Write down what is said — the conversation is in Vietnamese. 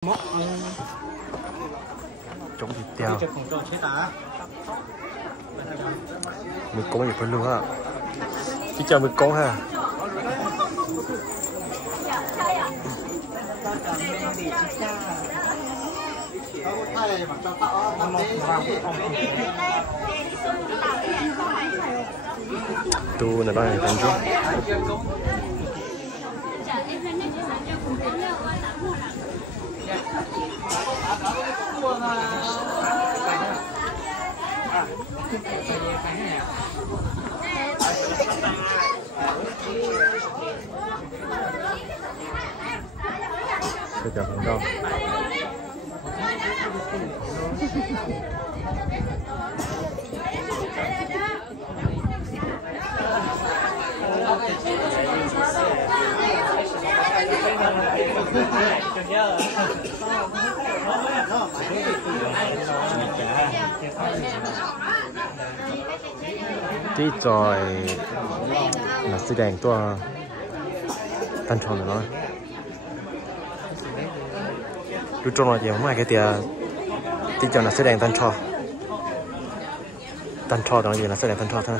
Trống thịt teo mực cống gì phân luôn ha. Chỉ chào mực cống ha. Tu là nói thành chút. Bây giờ không đâu. Tí rồi làสีแดงตัวตันชนrồi đó. Lúc trong là gì không ai cái tia tí cho làสีแดงตันชอđó là gì làสีแดงตันชอthôi.